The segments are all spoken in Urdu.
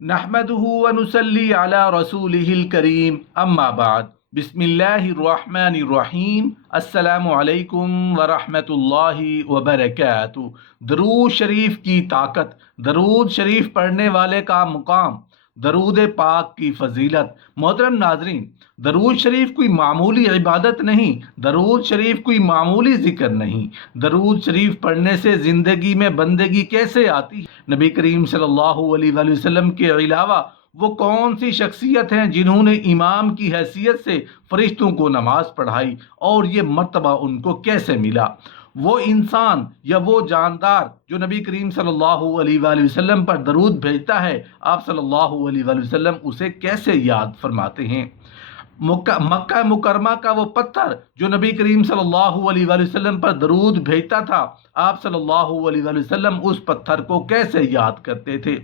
نحمده ونصلي على رسوله الكريم اما بعد بسم اللہ الرحمن الرحیم السلام علیکم ورحمۃ اللہ وبرکاتہ۔ درود شریف کی طاقت، درود شریف پڑھنے والے کا مقام، درود پاک کی فضیلت۔ محترم ناظرین، درود شریف کوئی معمولی عبادت نہیں، درود شریف کوئی معمولی ذکر نہیں۔ درود شریف پڑھنے سے زندگی میں بندگی کیسے آتی ہے؟ نبی کریم صلی اللہ علیہ وآلہ وسلم کے علاوہ وہ کون سی شخصیت ہیں جنہوں نے امام کی حیثیت سے فرشتوں کو نماز پڑھائی، اور یہ مرتبہ ان کو کیسے ملا؟ وہ انسان یا وہ جاندار جو نبی کریم صلی اللہ علیہ وآلہ وسلم پر درود بھیجتا ہے، آپ صلی اللہ علیہ وآلہ وسلم اسے کیسے یاد فرماتے ہیں؟ مکہ مکرمہ کا وہ پتھر جو نبی کریم صلی اللہ علیہ وآلہ وسلم پر درود بھیجتا تھا، آپ صلی اللہ علیہ وآلہ وسلم اس پتھر کو کیسے یاد کرتے تھے؟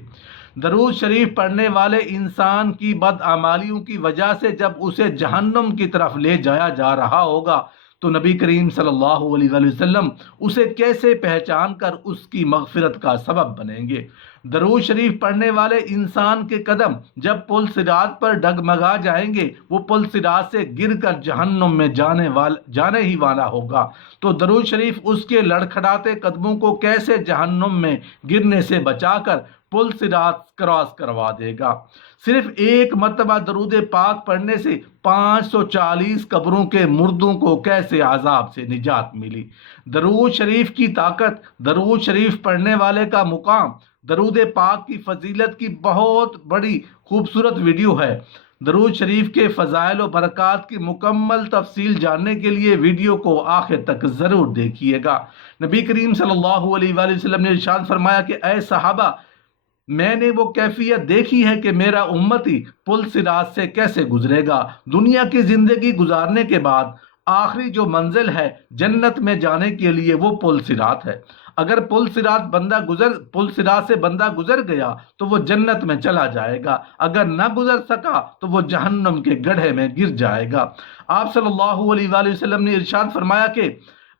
درود شریف پڑھنے والے انسان کی بدعمالیوں کی وجہ سے جب اسے جہنم کی طرف لے جایا جا رہا ہوگا تو نبی کریم صلی اللہ علیہ وآلہ وسلم اسے کیسے پہچان کر اس کی مغفرت کا سبب بنیں گے؟ درود شریف پڑھنے والے انسان کے قدم جب پل صراط پر ڈگمگا جائیں گے، وہ پل صراط سے گر کر جہنم میں جانے ہی والا ہوگا، تو درود شریف اس کے لڑکھڑاتے قدموں کو کیسے جہنم میں گرنے سے بچا کر پل صراط کراس کروا دے گا؟ صرف ایک مرتبہ درود پاک پڑھنے سے 540 قبروں کے مردوں کو کیسے عذاب سے نجات ملی؟ درود شریف کی طاقت، درود شریف پڑھنے والے کا مقام، درود پاک کی فضیلت کی بہت بڑی خوبصورت ویڈیو ہے۔ درود شریف کے فضائل و برکات کی مکمل تفصیل جاننے کے لیے ویڈیو کو آخر تک ضرور دیکھیے گا۔ نبی کریم صلی اللہ علیہ وآلہ وسلم نے ارشاد فرمایا کہ اے صحابہ، میں نے وہ کیفیت دیکھی ہے کہ میرا امتی پل صراط سے کیسے گزرے گا۔ دنیا کی زندگی گزارنے کے بعد آخری جو منزل ہے جنت میں جانے کے لیے، وہ پل صراط ہے۔ اگر پل صراط سے بندہ گزر گیا تو وہ جنت میں چلا جائے گا، اگر نہ گزر سکا تو وہ جہنم کے گڑھے میں گر جائے گا۔ آپ صلی اللہ علیہ وآلہ وسلم نے ارشاد فرمایا کہ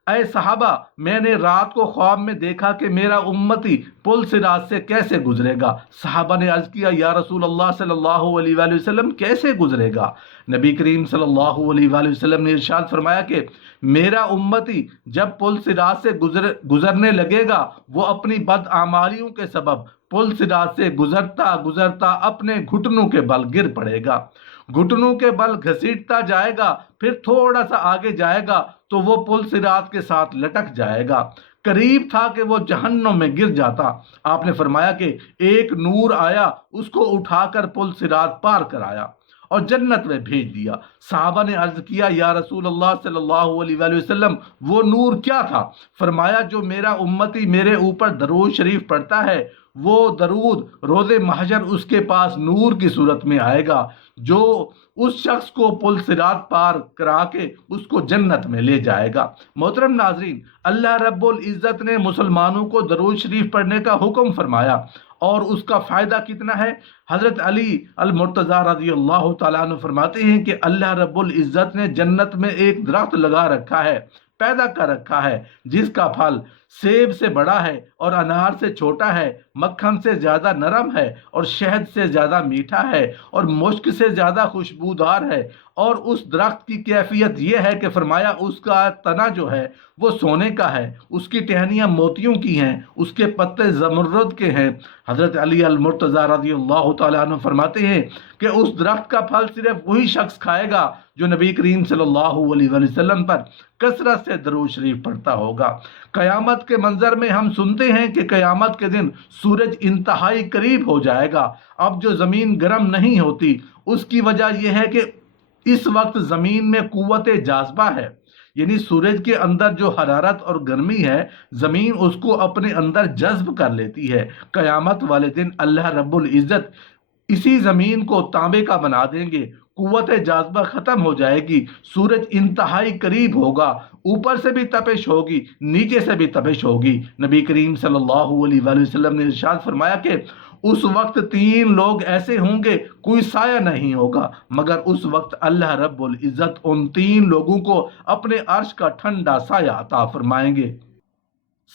اے صحابہ، میں نے رات کو خواب میں دیکھا کہ میرا امتی پل صراط سے کیسے گزرے گا۔ صحابہ نے عرض کیا، یا رسول اللہ صلی اللہ علیہ وآلہ وسلم کیسے گزرے گا؟ نبی کریم صلی اللہ علیہ وآلہ وسلم نے ارشاد فرمایا کہ میرا امتی جب پل صراط سے گزرنے لگے گا، وہ اپنی بدعمالیوں کے سبب پل صراط سے گزرتا گزرتا اپنے گھٹنوں کے بل گر پڑے گا، گھٹنوں کے بل گھسیٹتا جائے گا، پھر تھوڑا سا آگے جائے گا تو وہ پل صراط کے ساتھ لٹک جائے گا، قریب تھا کہ وہ جہنم میں گر جاتا۔ آپ نے فرمایا کہ ایک نور آیا، اس کو اٹھا کر پل صراط پار کرایا اور جنت میں بھیج دیا۔ صحابہ نے عرض کیا، یا رسول اللہ صلی اللہ علیہ وآلہ وسلم وہ نور کیا تھا؟ فرمایا، جو میرا امتی میرے اوپر درود شریف پڑھتا ہے، وہ درود روز محشر اس کے پاس نور کی صورت میں آئے گا، جو اس شخص کو پل صراط پار کرا کے اس کو جنت میں لے جائے گا۔ محترم ناظرین، اللہ رب العزت نے مسلمانوں کو درود شریف پڑھنے کا حکم فرمایا، اور اس کا فائدہ کتنا ہے؟ حضرت علی المرتضیٰ رضی اللہ تعالیٰ عنہ فرماتے ہیں کہ اللہ رب العزت نے جنت میں ایک درخت لگا رکھا ہے، پیدا کر رکھا ہے، جس کا پھل سیب سے بڑا ہے اور انار سے چھوٹا ہے، مکھن سے زیادہ نرم ہے اور شہد سے زیادہ میٹھا ہے اور مشک سے زیادہ خوشبودار ہے۔ اور اس درخت کی کیفیت یہ ہے کہ فرمایا اس کا تنا جو ہے وہ سونے کا ہے، اس کی ٹہنیاں موتیوں کی ہیں، اس کے پتے زمرد کے ہیں۔ حضرت علی المرتضیٰ رضی اللہ تعالیٰ عنہ فرماتے ہیں کہ اس درخت کا پھل صرف وہی شخص کھائے گا جو نبی کریم صلی اللہ علیہ وآلہ وسلم پر کثرت سے درود شریف پڑھتا ہوگا۔ قیامت کے منظر میں ہم سنتے ہیں کہ قیامت کے دن سورج انتہائی قریب ہو جائے گا۔ اب جو زمین گرم نہیں ہوتی، اس کی وجہ یہ ہے کہ اس وقت زمین میں قوت جاذبہ ہے، یعنی سورج کے اندر جو حرارت اور گرمی ہے، زمین اس کو اپنے اندر جذب کر لیتی ہے۔ قیامت والے دن اللہ رب العزت اسی زمین کو تانبے کا بنا دیں گے، قوت جاذبہ ختم ہو جائے گی، سورج انتہائی قریب ہوگا، اوپر سے بھی تپش ہوگی، نیچے سے بھی تپش ہوگی۔ نبی کریم صلی اللہ علیہ وآلہ وسلم نے ارشاد فرمایا کہ اس وقت 3 لوگ ایسے ہوں گے، کوئی سایہ نہیں ہوگا، مگر اس وقت اللہ رب العزت ان 3 لوگوں کو اپنے عرش کا ٹھنڈا سایہ عطا فرمائیں گے۔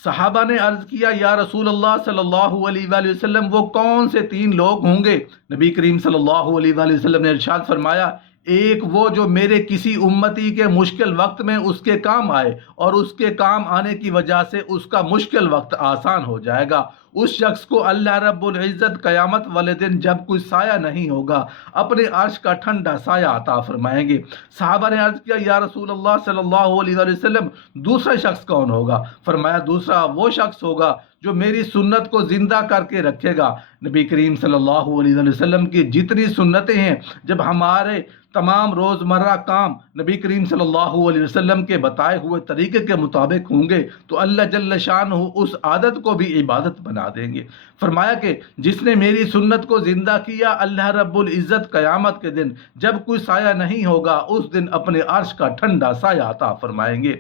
صحابہ نے عرض کیا یا رسول اللہ صلی اللہ علیہ وآلہ وسلم وہ کون سے 3 لوگ ہوں گے؟ نبی کریم صلی اللہ علیہ وآلہ وسلم نے ارشاد فرمایا ایک وہ جو میرے کسی امتی کے مشکل وقت میں اس کے کام آئے اور اس کے کام آنے کی وجہ سے اس کا مشکل وقت آسان ہو جائے گا، اس شخص کو اللہ رب العزت قیامت والے دن جب کوئی سایہ نہیں ہوگا اپنے عرش کا ٹھنڈا سایہ عطا فرمائیں گے۔ صحابہ نے عرض کیا یا رسول اللہ صلی اللہ علیہ وآلہ وسلم دوسرا شخص کون ہوگا؟ فرمایا دوسرا وہ شخص ہوگا جو میری سنت کو زندہ کر کے رکھے گا۔ نبی کریم صلی اللہ علیہ وآلہ وسلم کی جتنی سنتیں ہیں جب ہمارے تمام روزمرہ کام نبی کریم صلی اللہ علیہ وسلم کے بتائے ہوئے طریقے کے مطابق ہوں گے تو اللہ جل شانہ اس عادت کو بھی عبادت بنا دیں گے۔ فرمایا کہ جس نے میری سنت کو زندہ کیا اللہ رب العزت قیامت کے دن جب کوئی سایہ نہیں ہوگا اس دن اپنے عرش کا ٹھنڈا سایہ عطا فرمائیں گے۔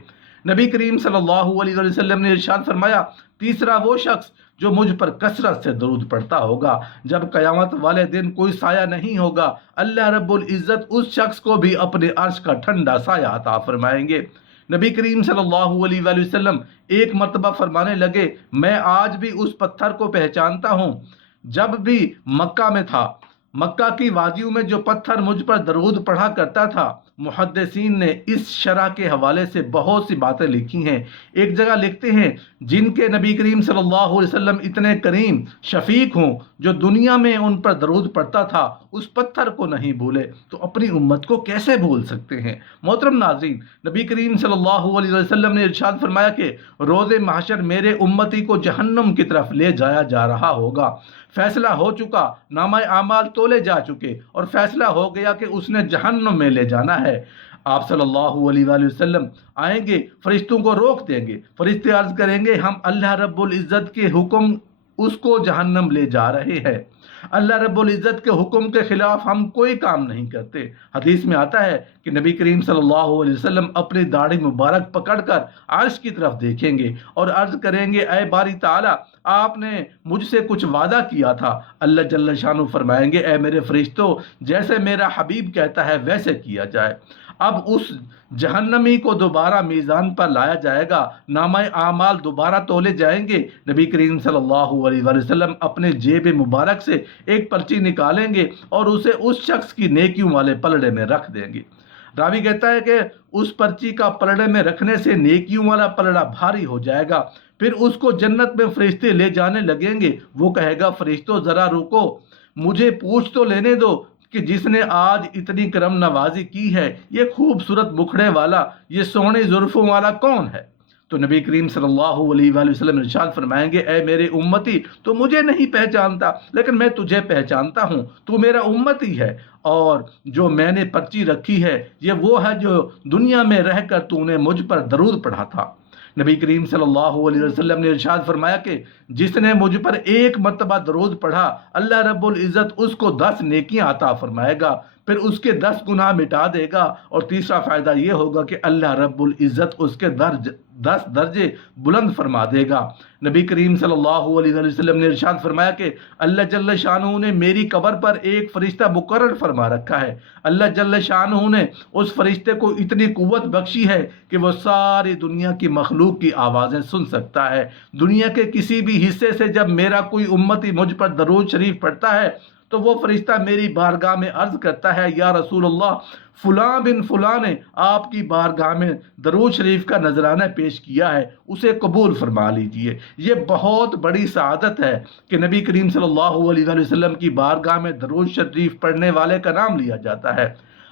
نبی کریم صلی اللہ علیہ وسلم نے ارشاد فرمایا تیسرا وہ شخص جو مجھ پر کثرت سے درود پڑھتا ہوگا جب قیامت والے دن کوئی سایہ نہیں ہوگا اللہ رب العزت اس شخص کو بھی اپنے عرش کا ٹھنڈا سایہ عطا فرمائیں گے۔ نبی کریم صلی اللہ علیہ وآلہ وسلم ایک مرتبہ فرمانے لگے میں آج بھی اس پتھر کو پہچانتا ہوں جب بھی مکہ میں تھا، مکہ کی وادیوں میں جو پتھر مجھ پر درود پڑھا کرتا تھا۔ محدثین نے اس شرح کے حوالے سے بہت سی باتیں لکھی ہیں۔ ایک جگہ لکھتے ہیں جن کے نبی کریم صلی اللہ علیہ وسلم اتنے کریم شفیق ہوں جو دنیا میں ان پر درود پڑتا تھا اس پتھر کو نہیں بھولے تو اپنی امت کو کیسے بھول سکتے ہیں؟ محترم ناظرین، نبی کریم صلی اللہ علیہ وسلم نے ارشاد فرمایا کہ روز محشر میرے امتی کو جہنم کی طرف لے جایا جا رہا ہوگا، فیصلہ ہو چکا، نامہ اعمال تولے جا چکے اور فیصلہ ہو گیا کہ اس نے جہنم میں لے جانا ہے۔ آپ صلی اللہ علیہ وآلہ وسلم آئیں گے، فرشتوں کو روک دیں گے، فرشتے عرض کریں گے ہم اللہ رب العزت کے حکم اس کو جہنم لے جا رہے ہیں، اللہ رب العزت کے حکم کے خلاف ہم کوئی کام نہیں کرتے۔ حدیث میں آتا ہے کہ نبی کریم صلی اللہ علیہ وسلم اپنی داڑھی مبارک پکڑ کر عرش کی طرف دیکھیں گے اور عرض کریں گے اے باری تعالیٰ آپ نے مجھ سے کچھ وعدہ کیا تھا۔ اللہ جل شانہ فرمائیں گے اے میرے فرشتوں جیسے میرا حبیب کہتا ہے ویسے کیا جائے۔ اب اس جہنمی کو دوبارہ میزان پر لایا جائے گا، نامہ اعمال دوبارہ تولے جائیں گے۔ نبی کریم صلی اللہ علیہ وآلہ وسلم اپنے جیب مبارک سے ایک پرچی نکالیں گے اور اسے اس شخص کی نیکیوں والے پلڑے میں رکھ دیں گے۔ راوی کہتا ہے کہ اس پرچی کا پلڑے میں رکھنے سے نیکیوں والا پلڑا بھاری ہو جائے گا، پھر اس کو جنت میں فرشتے لے جانے لگیں گے۔ وہ کہے گا فرشتوں ذرا رکو، مجھے پوچھ تو لینے دو کہ جس نے آج اتنی کرم نوازی کی ہے، یہ خوبصورت مکھڑے والا، یہ سونے زلفوں والا کون ہے؟ تو نبی کریم صلی اللہ علیہ وآلہ وسلم ارشاد فرمائیں گے اے میرے امتی تو مجھے نہیں پہچانتا لیکن میں تجھے پہچانتا ہوں، تو میرا امتی ہے اور جو میں نے پرچی رکھی ہے یہ وہ ہے جو دنیا میں رہ کر تو نے مجھ پر درود پڑھا تھا۔ نبی کریم صلی اللہ علیہ وسلم نے ارشاد فرمایا کہ جس نے مجھ پر ایک مرتبہ درود پڑھا اللہ رب العزت اس کو 10 نیکیاں عطا فرمائے گا، پھر اس کے 10 گناہ مٹا دے گا، اور تیسرا فائدہ یہ ہوگا کہ اللہ رب العزت اس کے 10 درجے بلند فرما دے گا۔ نبی کریم صلی اللہ علیہ وسلم نے ارشاد فرمایا کہ اللہ جل شانہ نے میری قبر پر ایک فرشتہ مقرر فرما رکھا ہے، اللہ جل شانہ نے اس فرشتے کو اتنی قوت بخشی ہے کہ وہ ساری دنیا کی مخلوق کی آوازیں سن سکتا ہے۔ دنیا کے کسی بھی حصے سے جب میرا کوئی امتی مجھ پر درود شریف پڑھتا ہے تو وہ فرشتہ میری بارگاہ میں عرض کرتا ہے یا رسول اللہ فلاں بن فلاں نے آپ کی بارگاہ میں درود شریف کا نذرانہ پیش کیا ہے، اسے قبول فرما لیجئے۔ یہ بہت بڑی سعادت ہے کہ نبی کریم صلی اللہ علیہ وآلہ وسلم کی بارگاہ میں درود شریف پڑھنے والے کا نام لیا جاتا ہے۔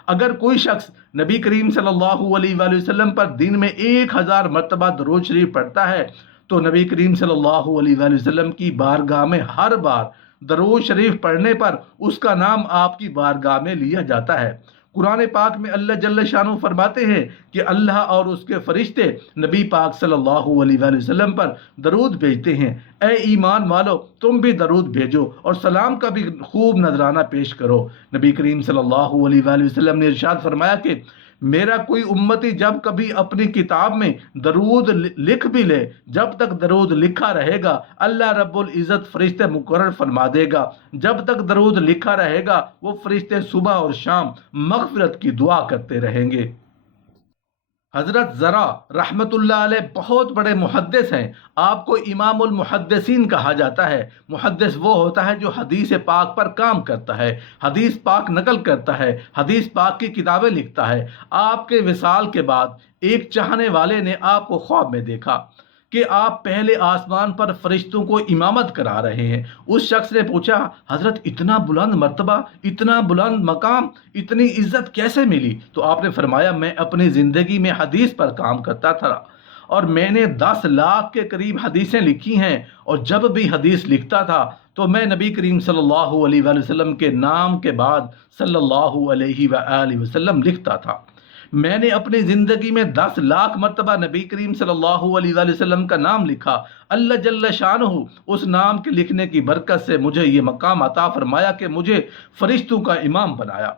اگر کوئی شخص نبی کریم صلی اللہ علیہ وآلہ وسلم پر دن میں 1000 مرتبہ درود شریف پڑھتا ہے تو نبی کریم صلی اللہ علیہ وآلہ وسلم کی بارگاہ میں ہر بار درود شریف پڑھنے پر اس کا نام آپ کی بارگاہ میں لیا جاتا ہے۔ قرآن پاک میں اللہ جل شانہ فرماتے ہیں کہ اللہ اور اس کے فرشتے نبی پاک صلی اللہ علیہ وآلہ وسلم پر درود بھیجتے ہیں۔ اے ایمان والو تم بھی درود بھیجو اور سلام کا بھی خوب نذرانہ پیش کرو۔ نبی کریم صلی اللہ علیہ وآلہ وسلم نے ارشاد فرمایا کہ میرا کوئی امتی جب کبھی اپنی کتاب میں درود لکھ بھی لے، جب تک درود لکھا رہے گا اللہ رب العزت فرشتے مقرر فرما دے گا۔ جب تک درود لکھا رہے گا وہ فرشتے صبح اور شام مغفرت کی دعا کرتے رہیں گے۔ حضرت زرع رحمت اللہ علیہ بہت بڑے محدث ہیں، آپ کو امام المحدثین کہا جاتا ہے۔ محدث وہ ہوتا ہے جو حدیث پاک پر کام کرتا ہے، حدیث پاک نقل کرتا ہے، حدیث پاک کی کتابیں لکھتا ہے۔ آپ کے وصال کے بعد ایک چاہنے والے نے آپ کو خواب میں دیکھا کہ آپ پہلے آسمان پر فرشتوں کو امامت کرا رہے ہیں۔ اس شخص نے پوچھا، حضرت اتنا بلند مرتبہ، اتنا بلند مقام، اتنی عزت کیسے ملی؟ تو آپ نے فرمایا، میں اپنی زندگی میں حدیث پر کام کرتا تھا اور میں نے 10 لاکھ کے قریب حدیثیں لکھی ہیں، اور جب بھی حدیث لکھتا تھا تو میں نبی کریم صلی اللہ علیہ وآلہ وسلم کے نام کے بعد صلی اللہ علیہ وآلہ وسلم لکھتا تھا۔ میں نے اپنی زندگی میں 10 لاکھ مرتبہ نبی کریم صلی اللہ علیہ وآلہ وسلم کا نام لکھا۔ اللہ جل شانہ اس نام کے لکھنے کی برکت سے مجھے یہ مقام عطا فرمایا کہ مجھے فرشتوں کا امام بنایا۔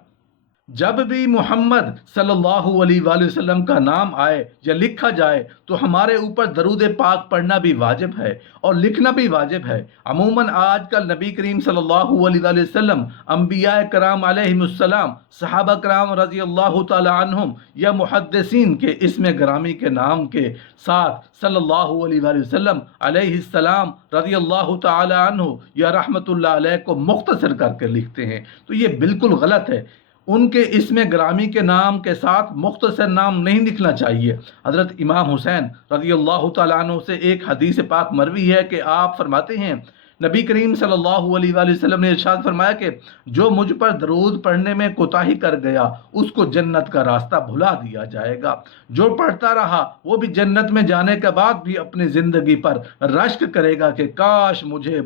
جب بھی محمد صلی اللہ علیہ وآلہ وسلم کا نام آئے یا لکھا جائے تو ہمارے اوپر درود پاک پڑھنا بھی واجب ہے اور لکھنا بھی واجب ہے۔ عموماً آج کل نبی کریم صلی اللہ علیہ وآلہ وسلم، انبیاء کرام علیہم السلام، صحابہ کرام رضی اللہ تعالی عنہم یا محدثین کے اسم گرامی کے نام کے ساتھ صلی اللہ علیہ وآلہ وسلم علیہ السلام رضی اللہ تعالی عنہ یا رحمت اللہ علیہ کو مختصر کر کے لکھتے ہیں، تو یہ بالکل غلط ہے۔ ان کے اسم گرامی کے نام کے ساتھ مختصر نام نہیں لکھنا چاہیے۔ حضرت امام حسین رضی اللہ تعالیٰ عنہ سے ایک حدیث پاک مروی ہے کہ آپ فرماتے ہیں، نبی کریم صلی اللہ علیہ وآلہ وسلم نے ارشاد فرمایا کہ جو مجھ پر درود پڑھنے میں کوتاہی کر گیا اس کو جنت کا راستہ بھلا دیا جائے گا۔ جو پڑھتا رہا وہ بھی جنت میں جانے کے بعد بھی اپنی زندگی پر رشک کرے گا کہ کاش مجھے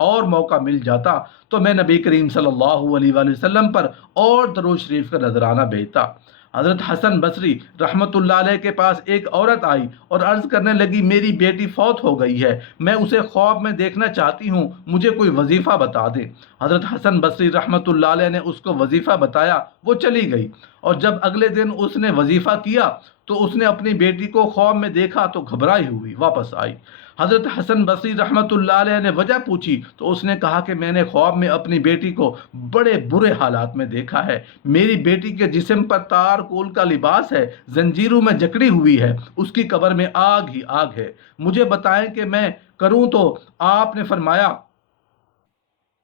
اور موقع مل جاتا تو میں نبی کریم صلی اللہ علیہ وآلہ وسلم پر اور درود شریف کا نذرانہ بھیجتا۔ حضرت حسن بصری رحمت اللہ علیہ کے پاس ایک عورت آئی اور عرض کرنے لگی، میری بیٹی فوت ہو گئی ہے، میں اسے خواب میں دیکھنا چاہتی ہوں، مجھے کوئی وظیفہ بتا دیں۔ حضرت حسن بصری رحمت اللہ علیہ نے اس کو وظیفہ بتایا، وہ چلی گئی، اور جب اگلے دن اس نے وظیفہ کیا تو اس نے اپنی بیٹی کو خواب میں دیکھا تو گھبرائی ہوئی واپس آئی۔ حضرت حسن بصری رحمت اللہ علیہ نے وجہ پوچھی تو اس نے کہا کہ میں نے خواب میں اپنی بیٹی کو بڑے برے حالات میں دیکھا ہے، میری بیٹی کے جسم پر تار کول کا لباس ہے، زنجیروں میں جکڑی ہوئی ہے، اس کی قبر میں آگ ہی آگ ہے، مجھے بتائیں کہ میں کروں؟ تو آپ نے فرمایا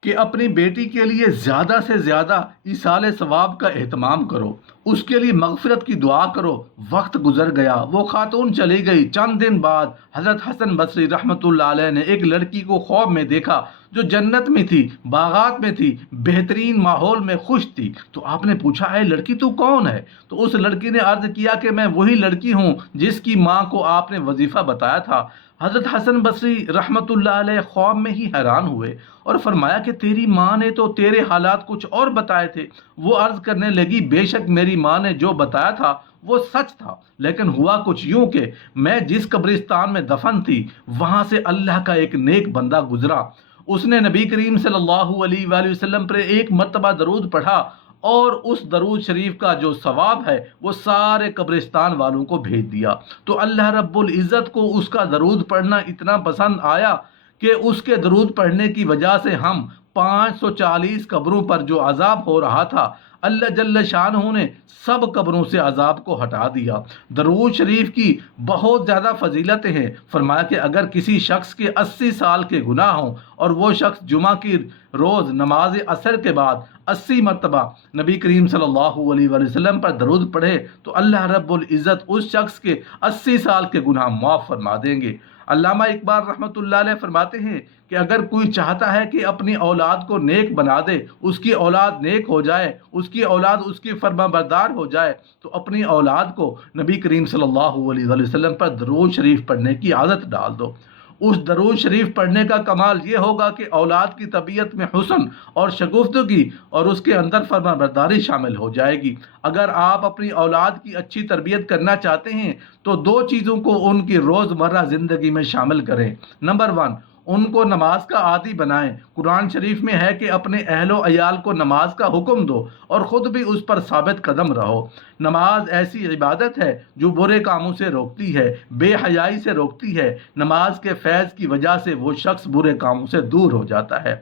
کہ اپنی بیٹی کے لیے زیادہ سے زیادہ ایصال ثواب کا اہتمام کرو، اس کے لیے مغفرت کی دعا کرو۔ وقت گزر گیا، وہ خاتون چلی گئی۔ چند دن بعد حضرت حسن بصری رحمت اللہ علیہ نے ایک لڑکی کو خواب میں دیکھا جو جنت میں تھی، باغات میں تھی، بہترین ماحول میں خوش تھی۔ تو آپ نے پوچھا، اے لڑکی تو کون ہے؟ تو اس لڑکی نے عرض کیا کہ میں وہی لڑکی ہوں جس کی ماں کو آپ نے وظیفہ بتایا تھا۔ حضرت حسن بصری رحمت اللہ علیہ خواب میں ہی حیران ہوئے اور فرمایا کہ تیری ماں نے تو تیرے حالات کچھ اور بتائے تھے۔ وہ عرض کرنے لگی، بے شک میری ماں نے جو بتایا تھا وہ سچ تھا، لیکن ہوا کچھ یوں کہ میں جس قبرستان میں دفن تھی وہاں سے اللہ کا ایک نیک بندہ گزرا، اس نے نبی کریم صلی اللہ علیہ وآلہ وسلم پر ایک مرتبہ درود پڑھا اور اس درود شریف کا جو ثواب ہے وہ سارے قبرستان والوں کو بھیج دیا۔ تو اللہ رب العزت کو اس کا درود پڑھنا اتنا پسند آیا کہ اس کے درود پڑھنے کی وجہ سے ہم 540 قبروں پر جو عذاب ہو رہا تھا، اللہ جل شانہ نے سب قبروں سے عذاب کو ہٹا دیا۔ درود شریف کی بہت زیادہ فضیلتیں ہیں۔ فرمایا کہ اگر کسی شخص کے 80 سال کے گناہ ہوں اور وہ شخص جمعہ کی روز نماز عصر کے بعد 80 مرتبہ نبی کریم صلی اللہ علیہ وآلہ وسلم پر درود پڑھے تو اللہ رب العزت اس شخص کے 80 سال کے گناہ معاف فرما دیں گے۔ علامہ اقبال رحمت اللہ علیہ فرماتے ہیں کہ اگر کوئی چاہتا ہے کہ اپنی اولاد کو نیک بنا دے، اس کی اولاد نیک ہو جائے، اس کی اولاد اس کی فرما بردار ہو جائے، تو اپنی اولاد کو نبی کریم صلی اللہ علیہ وآلہ وسلم پر درود شریف پڑھنے کی عادت ڈال دو۔ اس درود شریف پڑھنے کا کمال یہ ہوگا کہ اولاد کی طبیعت میں حسن اور شگفتگی اور اس کے اندر فرما برداری شامل ہو جائے گی۔ اگر آپ اپنی اولاد کی اچھی تربیت کرنا چاہتے ہیں تو 2 چیزوں کو ان کی روزمرہ زندگی میں شامل کریں۔ نمبر 1، ان کو نماز کا عادی بنائیں۔ قرآن شریف میں ہے کہ اپنے اہل و عیال کو نماز کا حکم دو اور خود بھی اس پر ثابت قدم رہو۔ نماز ایسی عبادت ہے جو برے کاموں سے روکتی ہے، بے حیائی سے روکتی ہے۔ نماز کے فیض کی وجہ سے وہ شخص برے کاموں سے دور ہو جاتا ہے۔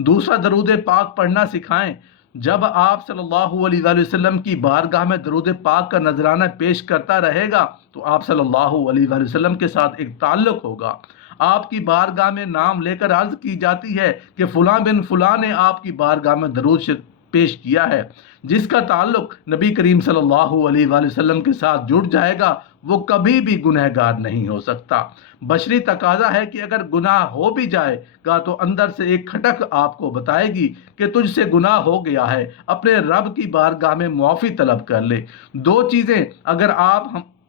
دوسرا، درود پاک پڑھنا سکھائیں۔ جب آپ صلی اللہ علیہ وآلہ وسلم کی بارگاہ میں درود پاک کا نذرانہ پیش کرتا رہے گا تو آپ صلی اللہ علیہ وآلہ وسلم کے ساتھ ایک تعلق ہوگا۔ آپ کی بارگاہ میں نام لے کر عرض کی جاتی ہے کہ فلاں بن فلاں نے آپ کی بارگاہ میں درود پیش کیا ہے۔ جس کا تعلق نبی کریم صلی اللہ علیہ وآلہ وسلم کے ساتھ جڑ جائے گا وہ کبھی بھی گنہگار نہیں ہو سکتا۔ بشری تقاضا ہے کہ اگر گناہ ہو بھی جائے گا تو اندر سے ایک کھٹک آپ کو بتائے گی کہ تجھ سے گناہ ہو گیا ہے، اپنے رب کی بارگاہ میں معافی طلب کر لے۔ دو چیزیں اگر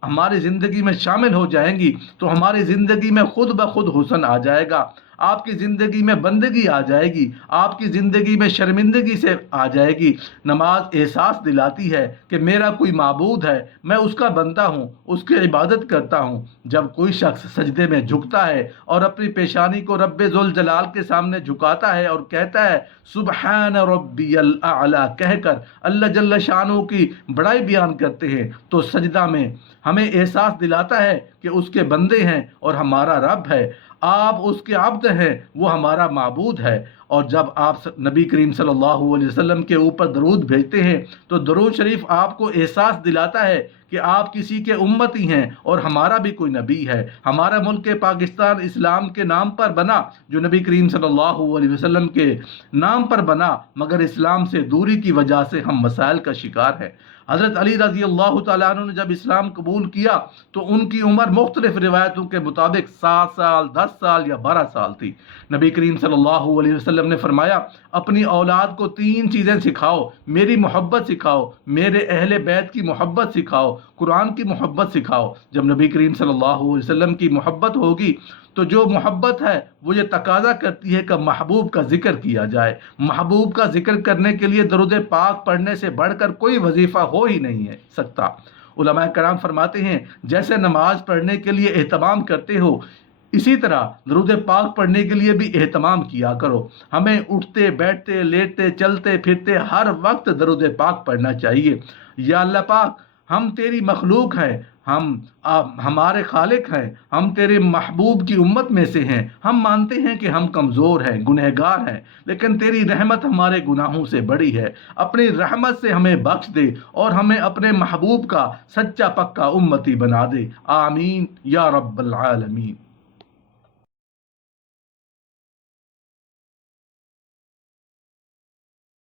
ہماری زندگی میں شامل ہو جائیں گی تو ہماری زندگی میں خود بخود حسن آ جائے گا، آپ کی زندگی میں بندگی آ جائے گی، آپ کی زندگی میں شرمندگی سے آ جائے گی۔ نماز احساس دلاتی ہے کہ میرا کوئی معبود ہے، میں اس کا بندہ ہوں، اس کی عبادت کرتا ہوں۔ جب کوئی شخص سجدے میں جھکتا ہے اور اپنی پیشانی کو رب ذوالجلال کے سامنے جھکاتا ہے اور کہتا ہے سبحان ربی الاعلی کہہ کر اللہ جل شانہ کی بڑائی بیان کرتے ہیں تو سجدہ میں ہمیں احساس دلاتا ہے کہ اس کے بندے ہیں اور ہمارا رب ہے، آپ اس کے عبد ہیں، وہ ہمارا معبود ہے۔ اور جب آپ نبی کریم صلی اللہ علیہ وسلم کے اوپر درود بھیجتے ہیں تو درود شریف آپ کو احساس دلاتا ہے کہ آپ کسی کے امتی ہیں اور ہمارا بھی کوئی نبی ہے۔ ہمارا ملک پاکستان اسلام کے نام پر بنا، جو نبی کریم صلی اللہ علیہ وسلم کے نام پر بنا، مگر اسلام سے دوری کی وجہ سے ہم مسائل کا شکار ہیں۔ حضرت علی رضی اللہ تعالیٰ عنہ نے جب اسلام قبول کیا تو ان کی عمر مختلف روایتوں کے مطابق 7 سال، 10 سال یا 12 سال تھی۔ نبی کریم صلی اللہ علیہ وسلم نے فرمایا اپنی اولاد کو 3 چیزیں سکھاؤ، میری محبت سکھاؤ، میرے اہل بیت کی محبت سکھاؤ، قرآن کی محبت سکھاؤ۔ جب نبی کریم صلی اللہ علیہ وسلم کی محبت ہوگی تو جو محبت ہے وہ یہ تقاضا کرتی ہے کہ محبوب کا ذکر کیا جائے۔ محبوب کا ذکر کرنے کے لیے درود پاک پڑھنے سے بڑھ کر کوئی وظیفہ ہو ہی نہیں ہے سکتا۔ علماء کرام فرماتے ہیں جیسے نماز پڑھنے کے لیے اہتمام کرتے ہو، اسی طرح درود پاک پڑھنے کے لیے بھی اہتمام کیا کرو۔ ہمیں اٹھتے بیٹھتے لیٹتے چلتے پھرتے ہر وقت درود پاک پڑھنا چاہیے۔ یا اللہ پاک ہم تیری مخلوق ہیں، ہمارے خالق ہیں، ہم تیرے محبوب کی امت میں سے ہیں، ہم مانتے ہیں کہ ہم کمزور ہیں، گنہگار ہیں، لیکن تیری رحمت ہمارے گناہوں سے بڑی ہے۔ اپنی رحمت سے ہمیں بخش دے اور ہمیں اپنے محبوب کا سچا پکا امتی بنا دے۔ آمین یا رب العالمین۔